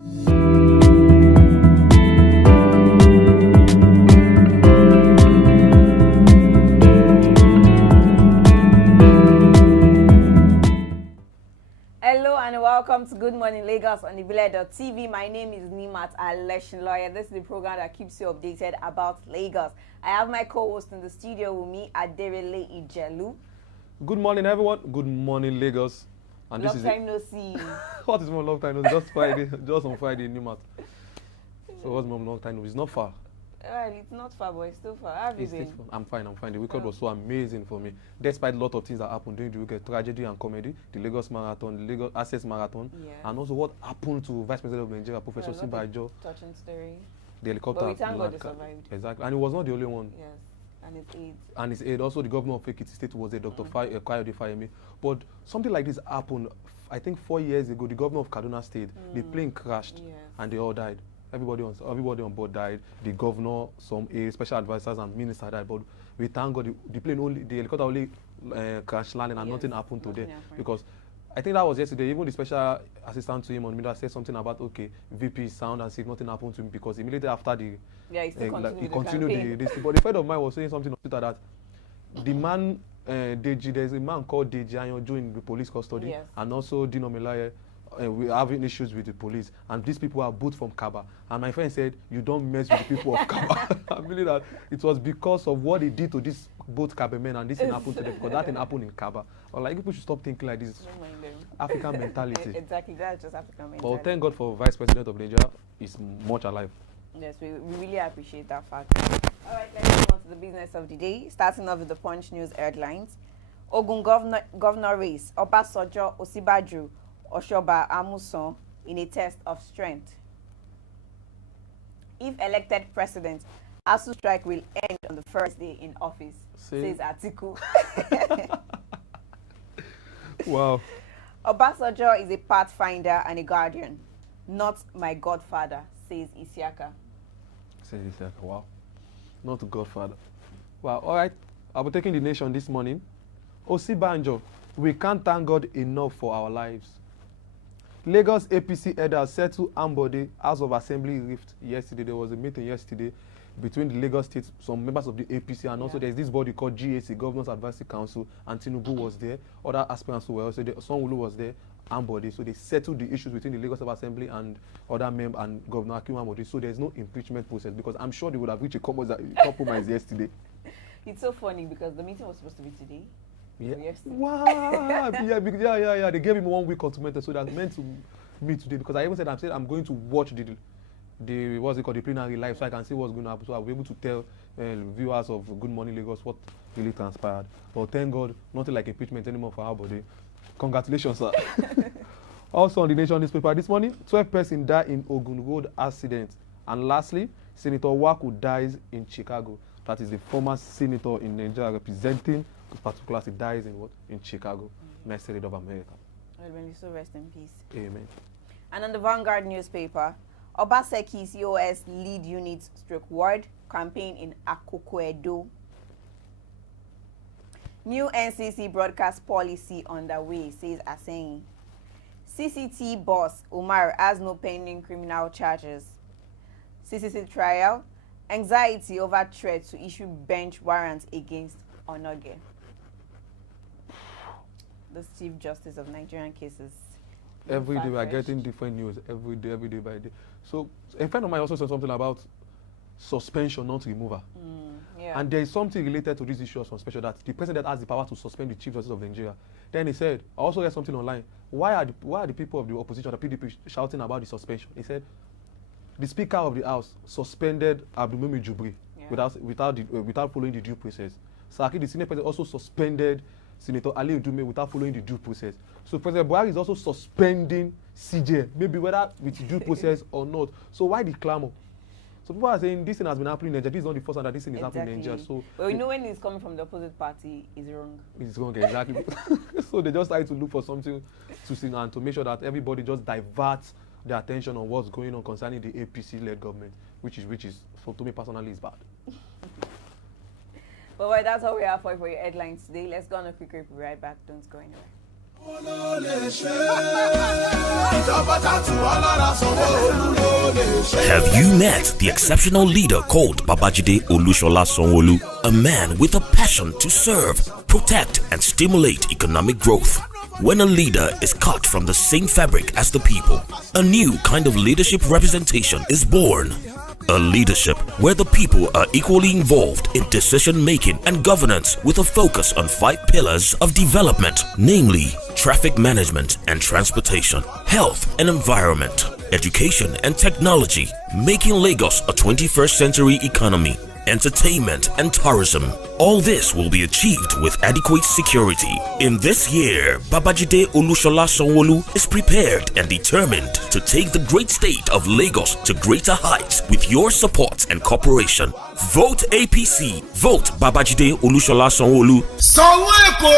Welcome to Good Morning Lagos on Ibile.tv. My name is Nimat Aleshinloye. This is the program that keeps you updated about Lagos. I have my co-host in the studio with me, Aderele Ijelu. Good morning, everyone. Good morning, Lagos. And long time no see. What is more long time no see? Just Friday, just on Friday, Nimat. So what's more long time no? It's not far. Well, it's not far, but it's still far. How have you been? I'm fine. The weekend was so amazing for me. Despite a lot of things that happened during the weekend, tragedy and comedy, the Lagos Marathon, the Lagos Access Marathon, and also what happened to Vice President of Nigeria, Professor Simbajo. Touching story. The helicopter. But we thank God they survived. Exactly. And he was not the only one. Yes. And his aide. And his aide. Also, the governor of Ekiti State was there, Dr. Kayode Fayemi. But something like this happened, I think 4 years ago, the governor of Kaduna State, the plane crashed and they all died. Everybody on board died. The governor, some special advisors and minister died. But we thank God the helicopter only crash landing and nothing happened today. Because I think that was yesterday. Even the special assistant to him on media said something about VP is sound and said nothing happened to him because immediately after he continued this. But a friend of mine was saying something on Twitter that the man Deji, there's a man called Deji Anyonjo in the police custody, and also Dino Melaye. We're having issues with the police, and these people are both from Kaba. And my friend said, "You don't mess with the people of Kaba." I believe that it was because of what they did to these both Kaba men, and this thing happened to them because that thing happened in Kaba. Or like people should stop thinking like this. African mentality. Exactly, that's just African mentality. But thank God for Vice President of Nigeria is much alive. Yes, we really appreciate that fact. All right, let's move on to the business of the day. Starting off with the Punch News headlines. Ogun governor race, Obasanjo Osibaju Oshoba Amuson in a test of strength. If elected president, ASU strike will end on the first day in office, says Atiku. Wow. Obasanjo is a pathfinder and a guardian, not my godfather, says Isiaka. Says Isiaka, wow. Not a godfather. Wow, all right. I'll be taking the nation this morning. Osibanjo, we can't thank God enough for our lives. Lagos APC headers settled Ambode House of Assembly rift yesterday. There was a meeting yesterday between the Lagos State, some members of the APC, and also there's this body called GAC, Governors Advisory Council, and Tinubu was there. Other aspirants who were also there. Sonwulu was there, Ambode. So they settled the issues between the Lagos Assembly and other members and Governor Akinwumi Ambode. So there's no impeachment process because I'm sure they would have reached a compromise yesterday. It's so funny because the meeting was supposed to be today. Yeah. Wow. yeah. They gave him 1 week ultimatum, so that's meant to meet today. Because I even said I'm going to watch the what's it called, the plenary live, so I can see what's going to happen. So I'll be able to tell viewers of Good Morning Lagos what really transpired. But thank God, nothing like impeachment anymore for our body. Congratulations, sir. Also on the Nation newspaper this morning, 12 persons died in Ogun Road accident. And lastly, Senator Waku dies in Chicago. That is the former senator in Nigeria representing this particular city, dies in Chicago, United States of America. Well, when you so rest in peace. Amen. And on the Vanguard newspaper, Obaseki's EOS lead unit stroke ward campaign in Akoko-Edo. New NCC broadcast policy underway, says Aseyin. CCT boss Umar has no pending criminal charges. CCT trial, anxiety over threat to issue bench warrants against Onoge. The Chief Justice of Nigerian cases. Every day we are getting different news, every day by day. So a friend of mine also said something about suspension, not removal. And there is something related to this issue of suspension, that the president has the power to suspend the Chief Justice of Nigeria. Then he said, I also read something online, why are the people of the opposition, the PDP, shouting about the suspension? He said, the Speaker of the House suspended Abdulmummy Jubri without following the due process. Saki, the Senate President, also suspended Senator Ali Udume without following the due process. So President Buhari is also suspending CJ, maybe whether with due process or not. So why the clamor? So people are saying this thing has been happening in Nigeria. This is not the first time that this thing is happening in Nigeria. So but we know when it's coming from the opposite party, it's wrong. It's wrong, exactly. So they just try to look for something to sing and to make sure that everybody just diverts their attention on what's going on concerning the APC-led government, which is for to me personally is bad. Well, that's all we have for your headlines today. Let's go on a quick break. We'll be right back. Don't go anywhere. Have you met the exceptional leader called Babajide Olusola Sanwo-Olu? A man with a passion to serve, protect, and stimulate economic growth. When a leader is cut from the same fabric as the people, a new kind of leadership representation is born. A leadership where the people are equally involved in decision-making and governance with a focus on 5 pillars of development, namely traffic management and transportation, health and environment, education and technology, making Lagos a 21st century economy, entertainment and tourism. All this will be achieved with adequate security. In this year, Babajide Olusola Sanwo-Olu is prepared and determined to take the great state of Lagos to greater heights with your support and cooperation. Vote APC. Vote Babajide Olusola Sanwo-Olu. Sanwo-Eko!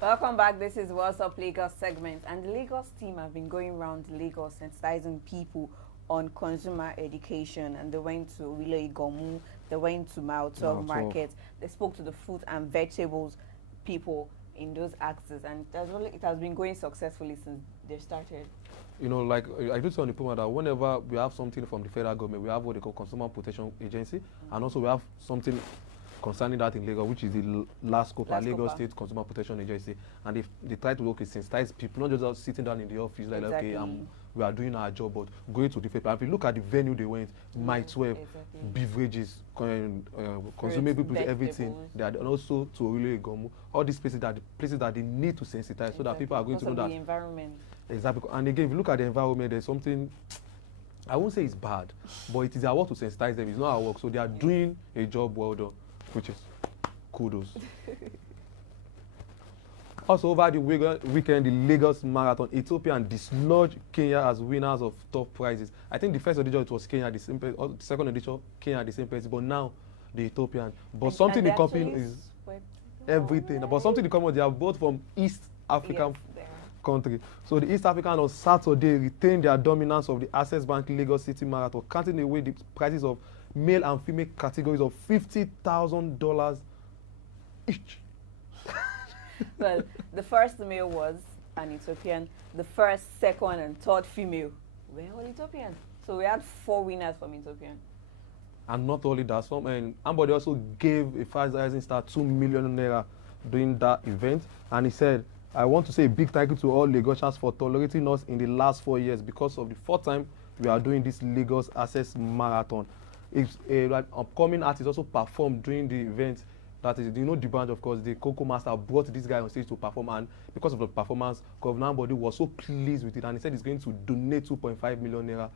Welcome back. This is What's Up Lagos segment, and the Lagos team have been going around Lagos sensitizing people on consumer education, and they went to Wilo Igomu, they went to Mile 12 Market, they spoke to the fruit and vegetables people in those axes, and it has been going successfully since they started. You know, like I do say on the program that whenever we have something from the federal government, we have what they call Consumer Protection Agency, and also we have something concerning that in Lagos, which is the LASCOPA, Lagos State Consumer Protection Agency, and they try to sensitize people, not just sitting down in the office like, okay, we are doing our job, but going to different people. If you look at the venue they went, Mile 12, beverages, consumable, everything. They are also to Wilo Igomu, all these places that they need to sensitize so that people are going to know that the environment. Exactly. And again, if you look at the environment, there's something, I won't say it's bad, but it is our work to sensitize them. It's not our work. So they are doing a job well done, which is kudos. Also, over the weekend, the Lagos Marathon, Ethiopian dislodged Kenya as winners of top prizes. I think the first edition it was Kenya, the second edition Kenya, the same place, but now the Ethiopian. But and something the company is everything. But something the company, they are both from East African country. So the East African on Saturday retained their dominance of the Access Bank Lagos City Marathon, counting away the prices of male and female categories of $50,000 each. Well, the first male was an Ethiopian. The first, second, and third female were all Ethiopian. So we had 4 winners from Ethiopian. And not only that, somebody also gave a Fast Rising Star 2 million naira during that event. And he said, I want to say a big thank you to all Lagosians for tolerating us in the last 4 years because of the 4th time we are doing this Lagos Access Marathon. It's like upcoming artists also performed during the event. That is, you know, the band, of course, the Coco Master brought this guy on stage to perform, and because of the performance, Governor Ambode was so pleased with it, and he said he's going to donate 2.5 million naira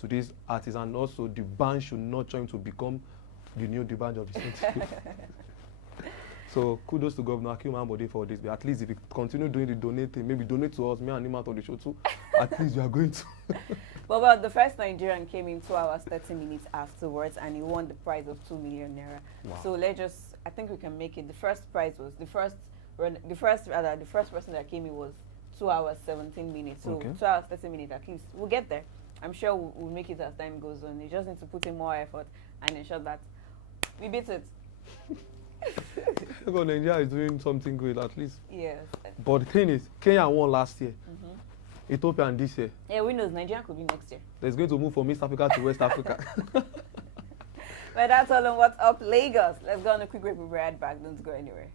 to this artist, and also the band should nurture him to become the new band of the state. So kudos to Governor Akim Ambode for this. But at least if you continue doing the donating, maybe donate to us, me and him out on the show too. At least you are going to. Well, the first Nigerian came in 2 hours 30 minutes afterwards, and he won the prize of 2 million naira. Wow. So I think we can make it. The first prize was the first person that came in was 2 hours 17 minutes. So 2 hours 30 minutes at least. We'll get there. I'm sure we'll make it as time goes on. You just need to put in more effort and ensure that we beat it. Because Nigeria is doing something good at least. Yes. But the thing is, Kenya won last year. Ethiopia and this year. Yeah, we know Nigeria could be next year. It's going to move from East Africa to West Africa. But that's all on What's Up Lagos. Let's go on a quick break. We'll be right back. Don't go anywhere.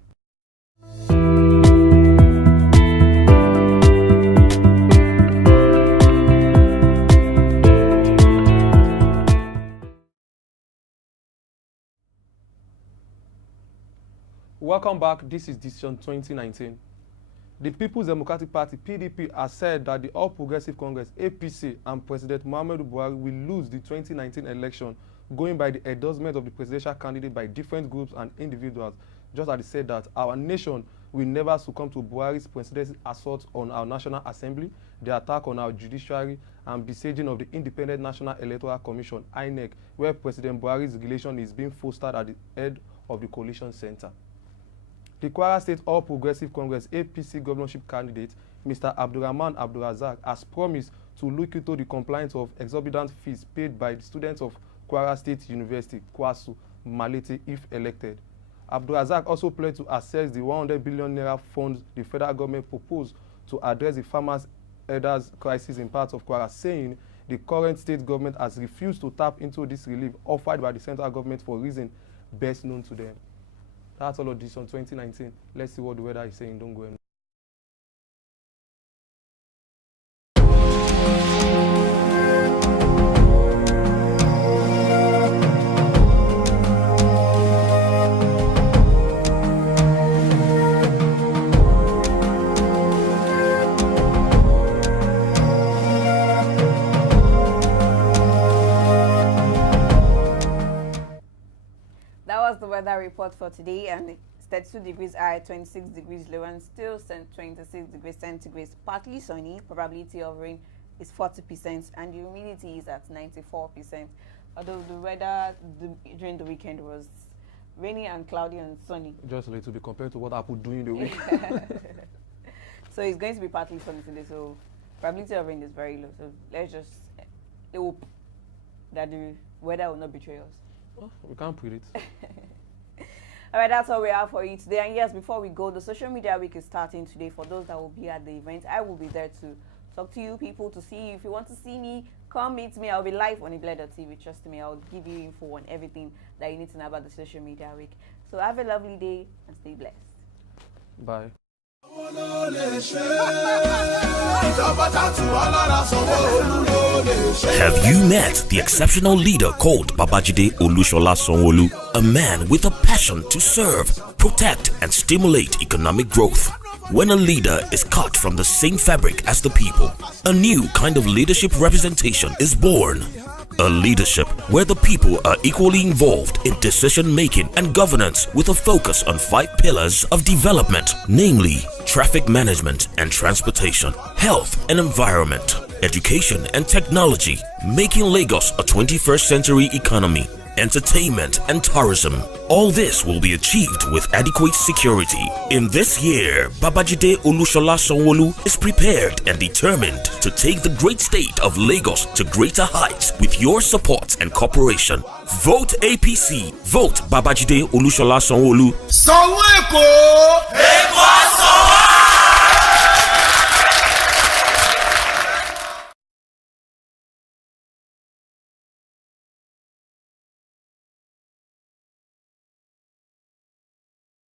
Welcome back. This is Decision 2019. The People's Democratic Party, PDP, has said that the All Progressive Congress, APC, and President Muhammadu Buhari will lose the 2019 election, going by the endorsement of the presidential candidate by different groups and individuals. Just as they said that our nation will never succumb to Buhari's presidency assault on our National Assembly, the attack on our judiciary, and besieging of the Independent National Electoral Commission, INEC, where President Buhari's relation is being fostered at the head of the coalition center. The Kwara State All Progressive Congress APC governorship candidate Mr. Abdurrahman Abdurazak has promised to look into the compliance of exorbitant fees paid by the students of Kwara State University, KWASU, Malete, if elected. Abdurazak also pledged to access the 100 billion naira funds the federal government proposed to address the farmers' elders crisis in parts of Kwara, saying the current state government has refused to tap into this relief offered by the central government for reasons best known to them. That's all of this on 2019. Let's see what the weather is saying. Don't go anywhere. Weather report for today, and it's 32 degrees high, 26 degrees low, and still 26 degrees centigrade. Partly sunny, probability of rain is 40%, and the humidity is at 94%. Although the weather during the weekend was rainy and cloudy and sunny. Just a little bit compared to what Apple during the week. So it's going to be partly sunny today, so probability of rain is very low. So let's just hope that the weather will not betray us. Well, we can't predict. All right, that's all we have for you today. And yes, before we go, the social media week is starting today. For those that will be at the event, I will be there to talk to you people, to see you. If you want to see me, come meet me. I'll be live on Ibile.tv. Trust me, I'll give you info on everything that you need to know about the social media week. So have a lovely day and stay blessed. Bye. Have you met the exceptional leader called Babajide Olushola Sanwo-Olu? A man with a passion to serve, protect, and stimulate economic growth. When a leader is cut from the same fabric as the people, a new kind of leadership representation is born. A leadership where the people are equally involved in decision-making and governance with a focus on 5 pillars of development, namely traffic management and transportation, health and environment, education and technology, making Lagos a 21st century economy, entertainment and tourism. All this will be achieved with adequate security. In this year, Babajide Olushola Sanwo-Olu is prepared and determined to take the great state of Lagos to greater heights with your support and cooperation. Vote APC. Vote Babajide Olushola Sanwo-Olu. Sanwo-Eko!